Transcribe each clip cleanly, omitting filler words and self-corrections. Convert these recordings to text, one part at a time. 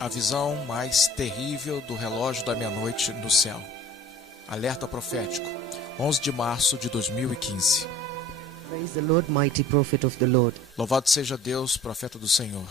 A visão mais terrível do relógio da meia-noite no céu. Alerta profético, 11 de março de 2015. Praise the Lord, mighty prophet of the Lord. Louvado seja Deus, profeta do Senhor.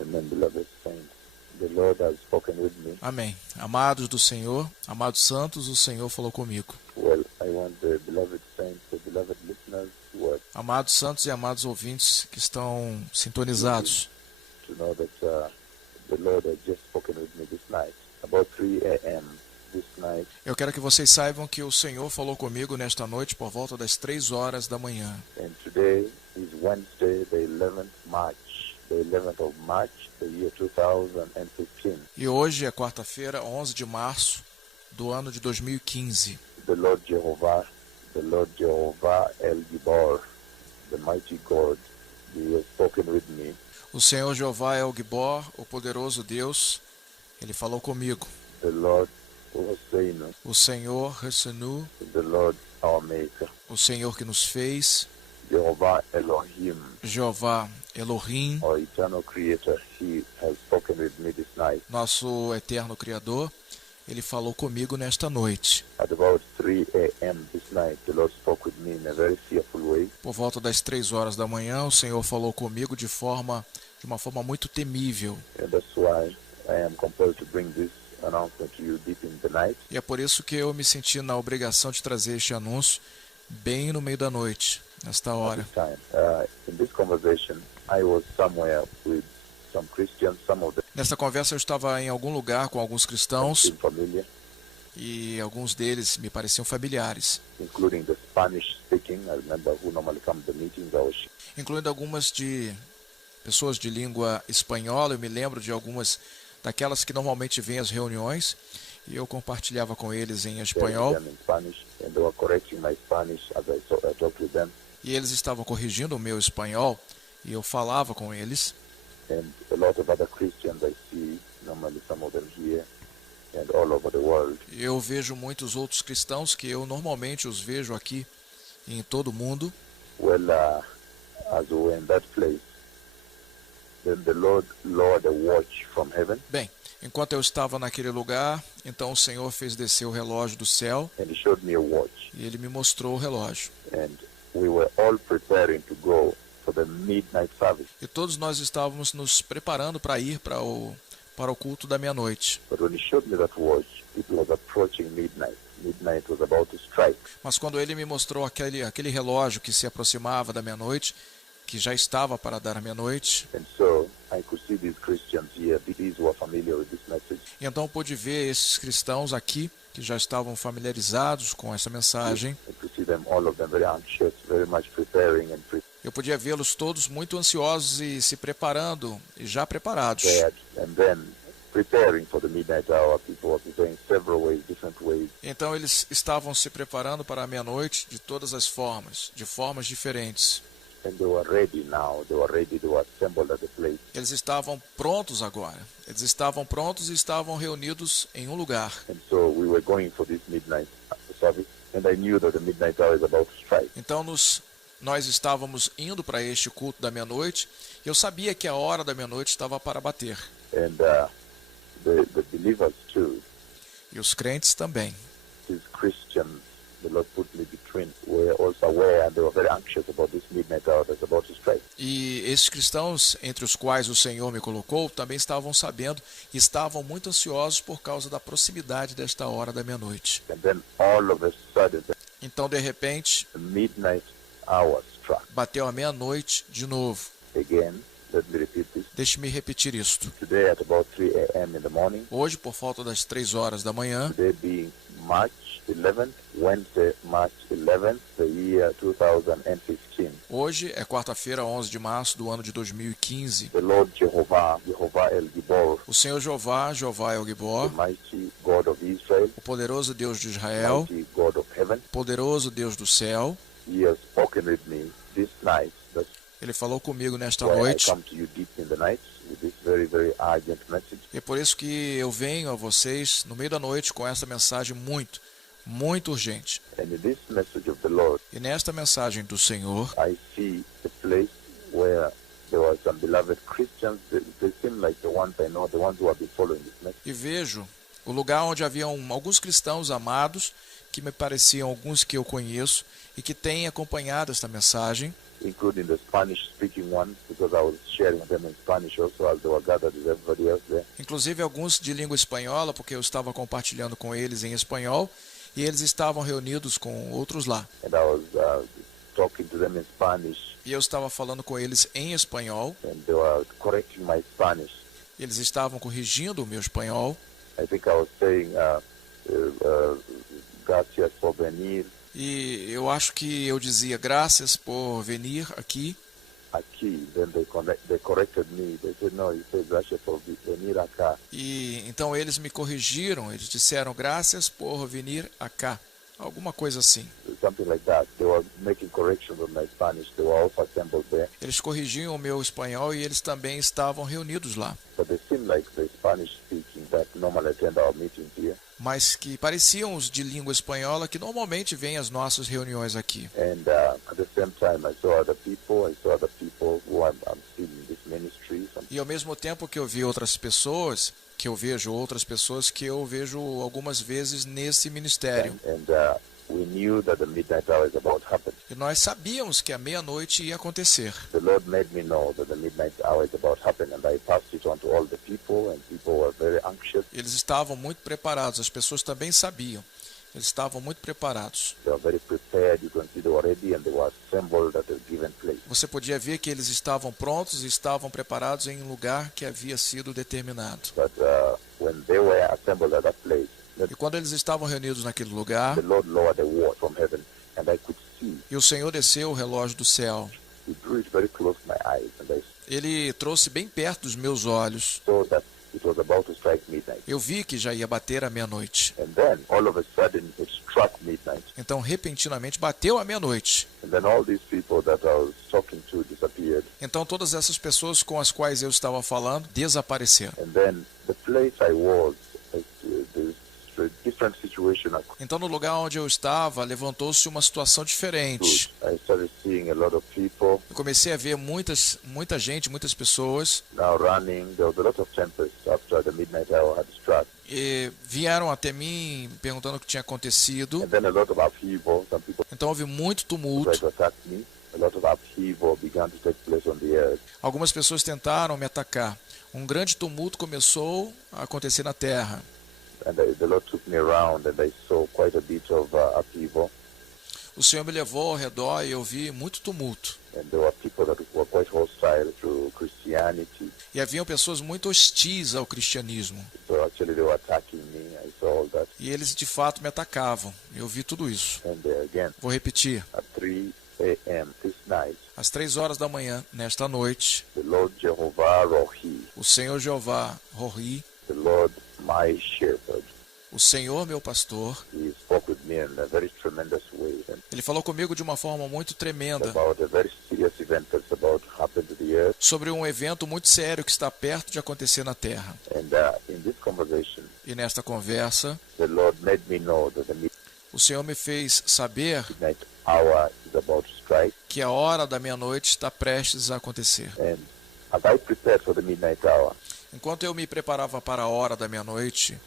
Amen, beloved saints. The Lord has spoken with me. Amém. Amados do Senhor, amados santos, o Senhor falou comigo. Well, I want the beloved saints, the beloved listeners who are Amados santos e amados ouvintes que estão sintonizados, to know that the Lord has just spoken with me this night, about 3 a.m. this night. eu quero que vocês saibam que o Senhor falou comigo nesta noite por volta das 3 horas da manhã. And today is Wednesday, the 11th March, the 11th of March, the year 2015. E hoje é quarta-feira, 11 de março do ano de 2015. The Lord Jehovah El Gibor, the mighty God, He has spoken with me. O Senhor Jeová El Gibor, o poderoso Deus, Ele falou comigo. The Lord Hosseinu, O Senhor Ressenu, the Lord our Maker, o Senhor que nos fez, Jehovah Elohim, Jeová Elohim, our eternal Creator, He has spoken with me this night. nosso eterno Criador, Ele falou comigo nesta noite. At about 3 a.m. this night, the Lord spoke with me in a very fearful way. Por volta das 3 horas da manhã, o Senhor falou comigo de uma forma muito temível. And that's why I am compelled to bring this announcement to you deep in the night. E é por isso que eu me senti na obrigação de trazer este anúncio bem no meio da noite, nesta hora. This time, in this conversation, I was somewhere with some Christians, some of them Nesta conversa eu estava em algum lugar com alguns cristãos seem familiar, e alguns deles me pareciam familiares, including the Spanish speaking. I remember who normally come to the meetings. I was incluindo algumas de pessoas de língua espanhola. Eu me lembro de algumas daquelas que normalmente vêm às reuniões e eu compartilhava com eles em sharing espanhol them in Spanish, and they were correcting my Spanish as I talked with them. e eles estavam corrigindo o meu espanhol e eu falava com eles. And a lot of other Christians I see, normally some of them here and all over the world. Eu vejo muitos outros cristãos que eu normalmente os vejo aqui em todo o mundo. Well, as we were in that place, then the Lord lowered a watch from heaven, Bem, enquanto eu estava naquele lugar, então o Senhor fez descer o relógio do céu and He showed me a watch. e Ele me mostrou o relógio. And we were all preparing to go for the midnight service. E todos nós estávamos nos preparando para ir para o culto da meia-noite. But when He showed me that watch, it was approaching midnight. Midnight was about to strike. Mas quando Ele me mostrou aquele relógio que se aproximava da meia-noite, que já estava para dar a meia-noite, And so I could see these Christians here, these who are familiar with this message. e então pude ver esses cristãos aqui, que já estavam familiarizados com essa mensagem. I could see them, all of them, very anxious, very much preparing and Eu podia vê-los todos muito ansiosos e se preparando, e já preparados. prepared. And then preparing for the midnight hour, people were preparing several ways, different ways. Então eles estavam se preparando para a meia-noite de todas as formas, de formas diferentes. And they were ready now. They were ready. They were assembled at the place. Eles estavam prontos agora. Eles estavam prontos e estavam reunidos em um lugar. And so we were going for this midnight service. And I knew that the midnight hour is about to strike. Então nós estávamos indo para este culto da meia-noite e eu sabia que a hora da meia-noite estava para bater. And the believers too, E os crentes também. these Christians, the Lord put me between, were also aware, and they were very anxious about this midnight hour that's about to strike. E esses cristãos, entre os quais o Senhor me colocou, também estavam sabendo e estavam muito ansiosos por causa da proximidade desta hora da meia-noite. And then all of a sudden, Então, de repente, the midnight hour struck. bateu a meia-noite de novo. Again, let me repeat this. Deixe-me repetir isto. Today at about 3 a.m. in the morning, Hoje, por volta das 3 horas da manhã, today being March 11th, Wednesday, March 11th, the year 2015. hoje é quarta-feira, 11 de março do ano de 2015. The Lord Jehovah El Gibor, O Senhor Jeová El the Gibor, mighty God of Israel, o poderoso Deus de Israel, mighty God of heaven, poderoso Deus do céu, He has spoken with me this night. That's Ele falou comigo nesta why I noite. come to you deep in the night with this very, very urgent message. E é por isso que eu venho a vocês no meio da noite com essa mensagem muito urgente. And in this message of the Lord, E nesta mensagem do Senhor, I see a place where there was some beloved Christians. They seem like the ones I know, the ones who have been following this message. E vejo o lugar onde haviam alguns cristãos amados, que me pareciam alguns que eu conheço e que têm acompanhado esta mensagem, Including the Spanish-speaking ones, because I was sharing them in Spanish also as they were gathered with everybody else there. inclusive alguns de língua espanhola, porque eu estava compartilhando com eles em espanhol, e eles estavam reunidos com outros lá. And I was talking to them in Spanish, E eu estava falando com eles em espanhol, and they were correcting my Spanish. eles estavam corrigindo o meu espanhol, I think I was saying, gracias por venir e eu acho que eu dizia graças por vir aqui, aquí. Then they corrected me. They said, no, you say gracias por venir acá. e então eles me corrigiram, eles disseram graças por vir acá, alguma coisa assim. Something like that. They were making corrections on my Spanish. They were also assembled there. Eles corrigiam o meu espanhol e eles também estavam reunidos lá, But they seem like the Spanish speaking that normally attend our meetings here. mas que pareciam os de língua espanhola que normalmente vêm às nossas reuniões aqui. And at the same time, I saw other people. I saw other people who I'm seeing in this ministry. E ao mesmo tempo que eu vi outras pessoas, que eu vejo outras pessoas que eu vejo algumas vezes nesse ministério. And we knew that the midnight hour is about to happen. E nós sabíamos que a meia-noite ia acontecer. The Lord made me know that the midnight hour is about to happen, and I passed it on to all the people, and people were very anxious. Eles estavam muito preparados, as pessoas também sabiam. Eles estavam muito preparados. They were very prepared. You can see they were ready, and they were assembled at a given place. Você podia ver que eles estavam prontos e estavam preparados em um lugar que havia sido determinado. But when they were assembled at that place, E quando eles estavam reunidos naquele lugar, the Lord lowered a word from heaven, and I could see. e o Senhor desceu o relógio do céu, He drew it very close to my eyes, and I ele trouxe bem perto dos meus olhos. saw that it was about to strike midnight. Eu vi que já ia bater a meia-noite. And then, all of a sudden, it struck midnight. Então, repentinamente, bateu a meia-noite. And then all these people that I was talking to disappeared. Então, todas essas pessoas com as quais eu estava falando desapareceram. And then the place I was, there's a different situation. Então, no lugar onde eu estava, levantou-se uma situação diferente. I started seeing a lot of people Eu comecei a ver muita gente, muitas pessoas, now running. There was a lot of tempest after the midnight hour had struck. e vieram até mim perguntando o que tinha acontecido. And then a lot of upheaval. Some people Então, houve muito tried tumulto. to attack me. A lot of upheaval began to take place on the earth. Algumas pessoas tentaram me atacar. Um grande tumulto começou a acontecer na terra. And the Lord took me around, and I saw quite a bit of upheaval. O Senhor me levou ao redor e eu vi muito tumulto. And there were people that were quite hostile to Christianity. E haviam pessoas muito hostis ao cristianismo. So actually they were attacking me. I saw all that. E eles de fato me atacavam. Eu vi tudo isso. And again, Vou repetir. at 3 a.m. this night, Às 3 horas da manhã, nesta noite, the Lord Jehovah Rohi, o Senhor Jeová Rohi, the Lord my shepherd, o Senhor meu pastor, he spoke with me in a very tremendous way and ele falou comigo de uma forma muito tremenda about a very serious event that's about to happen to the earth. sobre um evento muito sério que está perto de acontecer na terra. And in this conversation, E nesta conversa, the Lord made me know that the o Senhor me fez saber midnight hour is about to strike. que a hora da meia-noite está prestes a acontecer. And as I prepared for the midnight hour, Enquanto eu me preparava para a hora da meia-noite,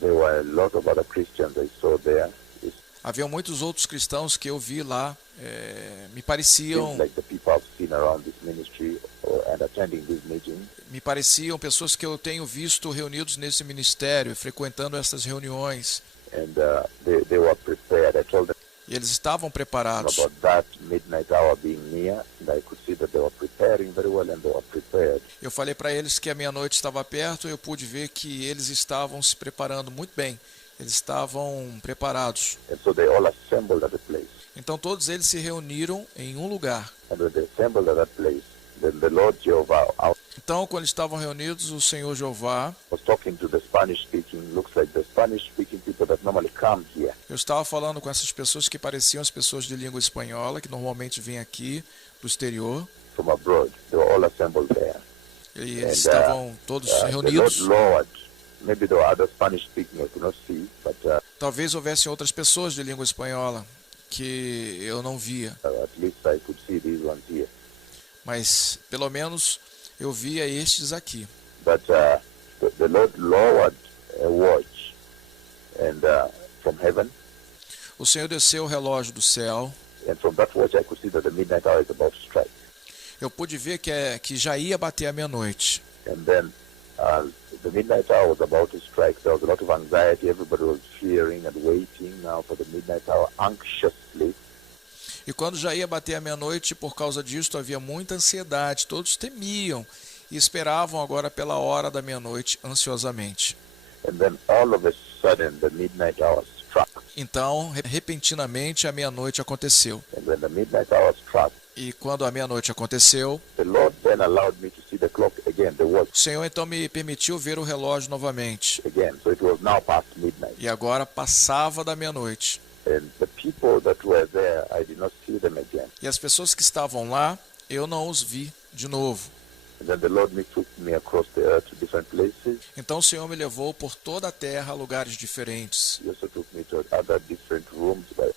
there were a lot of other Christians I saw there. It haviam muitos outros cristãos que eu vi lá, me seems pareciam like the people I've seen around this ministry and attending these meetings. pessoas que eu tenho visto reunidos nesse ministério, frequentando essas reuniões. And they were prepared. I told them E eles estavam preparados. about that midnight hour being near, and I could see that they were preparing very well, and they were prepared. Eu falei para eles que a meia-noite estava perto, e eu pude ver que eles estavam se preparando muito bem. Eles estavam preparados. And so they all assembled at the place. Então todos eles se reuniram em um lugar. And when they assembled at that place, then the Lord Jehovah Então, quando estavam reunidos, o Senhor Jeová, was talking to the Spanish-speaking, looks like the Spanish-speaking people that normally come here. eu estava falando com essas pessoas que pareciam as pessoas de língua espanhola, que normalmente vêm aqui do exterior, From abroad, they were all assembled there. e eles And, estavam todos the Lord reunidos. lowered. Maybe there were other Spanish-speaking I could not see, but Talvez houvessem outras pessoas de língua espanhola que eu não via, at least I could see these ones here. mas pelo menos eu via estes aqui. But the Lord lowered a watch and from heaven, O Senhor desceu o relógio do céu. and from that watch I could see that the midnight hour is about to strike. Eu pude ver que já ia bater a meia-noite. And then the midnight hour was about to strike. There was a lot of anxiety. Everybody was fearing and waiting now for the midnight hour anxiously. E quando já ia bater a meia-noite, por causa disto havia muita ansiedade. Todos temiam e esperavam agora pela hora da meia-noite ansiosamente. And then all of a sudden the midnight hour struck. Então, repentinamente, a meia-noite aconteceu. And when the midnight hour struck, E quando a meia-noite aconteceu, the Lord then allowed me to see the clock again, the watch o Senhor então me permitiu ver o relógio novamente. again. So it was now past midnight. E agora passava da meia-noite. And the people that were there, I did not see them again. E as pessoas que estavam lá, eu não os vi de novo. And then the Lord took me across the earth to different places. Então o Senhor me levou por toda a terra a lugares diferentes. He also took me to other different rooms. But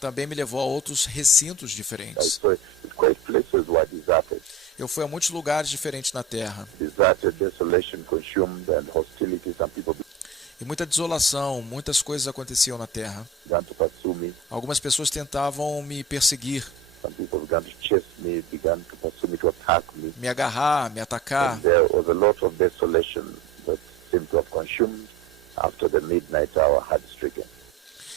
Também me levou a outros recintos I diferentes. saw quite places were deserted. Eu fui a muitos lugares diferentes na terra. Deserted, desolation, consumed, and hostility. Some people E muita desolação, muitas coisas aconteciam na terra. began to pursue me. Algumas pessoas tentavam me perseguir, Some people began to chase me, began to pursue me, to attack me. me agarrar, me atacar. And there was a lot of desolation that seemed to have consumed after the midnight hour had stricken.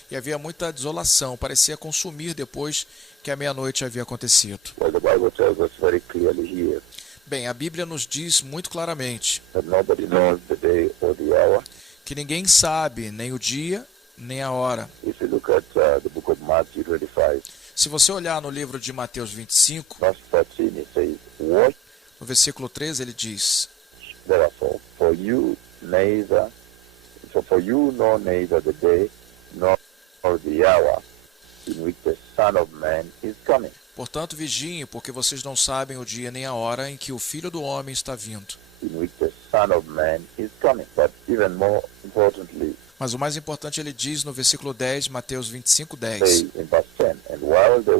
E havia muita desolação, parecia consumir depois que a meia-noite havia acontecido. Well, the Bible tells us very clearly here Bem, a Bíblia nos diz muito claramente that nobody knows the day or the hour. que ninguém sabe nem o dia, nem a hora. If you look at the book of Matthew 25, Se você olhar no livro de Mateus 25, verse 13, it says, "Watch no versículo 13, ele diz: therefore, for you know neither the day nor the hour in which the Son of Man is coming." Portanto, vigiem, porque vocês não sabem o dia nem a hora em que o Filho do Homem está vindo. In which the Son of Man is coming. But even more importantly, Mas o mais importante ele diz no versículo 10, Mateus 25, 10. say in verse 10, and while they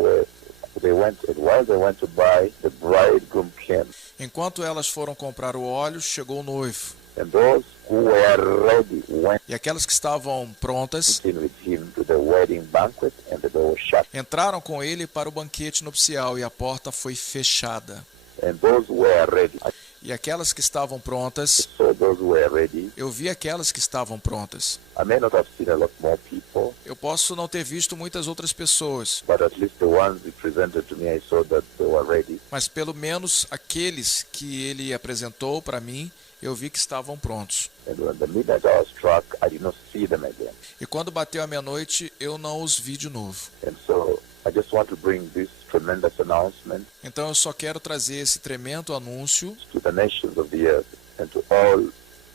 went to buy, the bridegroom came, Enquanto elas foram comprar o óleo, chegou o noivo. and those who were ready went E aquelas que estavam prontas in with him to the wedding banquet, and the door was shut. entraram com ele para o banquete nupcial e a porta foi fechada. And those who were ready, E aquelas que estavam prontas, so those who were ready, eu vi aquelas que estavam prontas. I may not have seen a lot more people, Eu posso não ter visto muitas outras pessoas, but at least the ones he presented to me, I saw that they were ready. mas pelo menos aqueles que ele apresentou para mim, eu vi que estavam prontos. And when the midnight hour struck, I did not see them again. E quando bateu a meia-noite, eu não os vi de novo. And so I just want to bring this tremendous announcement Então eu só quero trazer esse tremendo anúncio to the nations of the earth and to all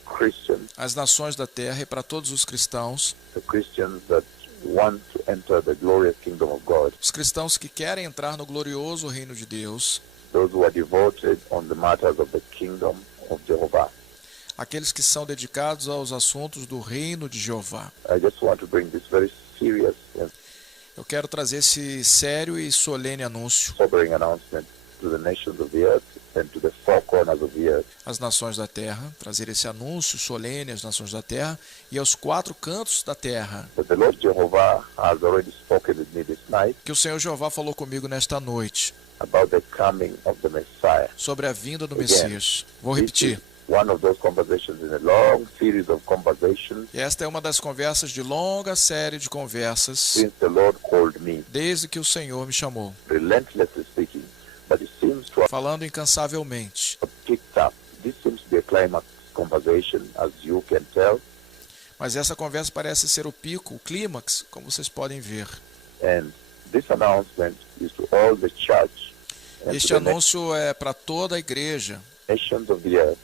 Christians, às nações da terra e para todos os cristãos, the Christians that want to enter the glorious kingdom of God, os cristãos que querem entrar no glorioso reino de Deus, those who are devoted on the matters of the kingdom of Jehovah. aqueles que são dedicados aos assuntos do reino de Jeová. I just want to bring this very serious and Eu quero trazer esse sério e solene anúncio sobering announcement to the nations of the earth and to the four corners of the earth. às nações da terra, trazer esse anúncio solene às nações da terra e aos quatro cantos da terra, But the Lord Jehovah has already spoken with me this night que o Senhor Jeová falou comigo nesta noite about the coming of the Messiah. sobre a vinda do Again, Messias. Vou repetir. This is one of those conversations in a long series of conversations E esta é uma das conversas de longa série de conversas since the Lord called me, desde que o Senhor me chamou, relentlessly speaking. But it seems to have falando incansavelmente. picked up. This seems to be a climax conversation, as you can tell. Mas essa conversa parece ser o pico, o clímax, como vocês podem ver. And this announcement is to all the church and Este to the anúncio é para toda a igreja nations of the earth,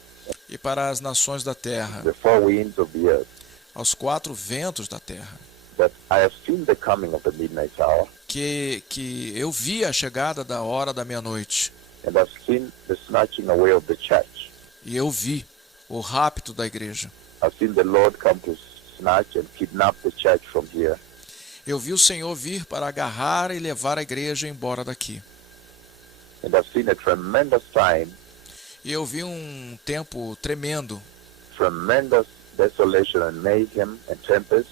e para as nações da terra, the four winds of the earth, aos quatro ventos da terra, that I have seen the coming of the midnight hour, que eu vi a chegada da hora da meia-noite and I've seen the snatching away of the church. e eu vi o rapto da igreja. I've seen the Lord come to snatch and kidnap the church from here. Eu vi o Senhor vir para agarrar e levar a igreja embora daqui. And I've seen a tremendous sign E eu vi um tempo tremendo, tremendous desolation and mayhem and tempest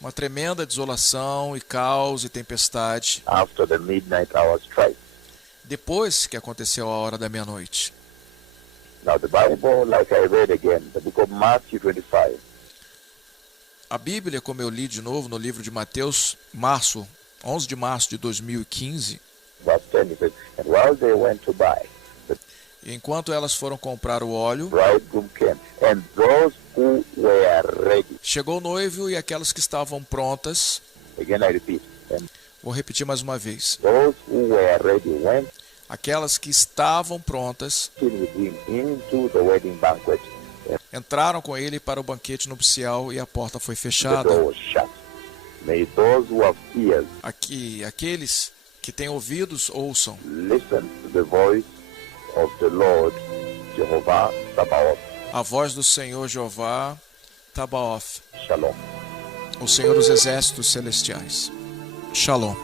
uma tremenda desolação e caos e tempestade, after the midnight hour strike. depois que aconteceu a hora da meia-noite. Now the Bible, like I read again, the book of Matthew 25, A Bíblia, como eu li de novo no livro de Mateus, 11 de março de 2015, verse 10, it says, and while they went to buy, the enquanto elas foram comprar o óleo, bridegroom came, and those who were ready, chegou o noivo e aquelas que estavam prontas, again I repeat, and vou repetir mais uma vez, those who were ready went aquelas que estavam prontas in with him into the wedding banquet, and entraram com ele para o banquete nupcial e a porta foi the fechada. door was shut. May those who have ears Aqueles que têm ouvidos ouçam listen to the voice of the Lord Jehovah Sabaoth. a voz do Senhor Jeová Tabaoth, Shalom. o Senhor dos exércitos celestiais. Shalom.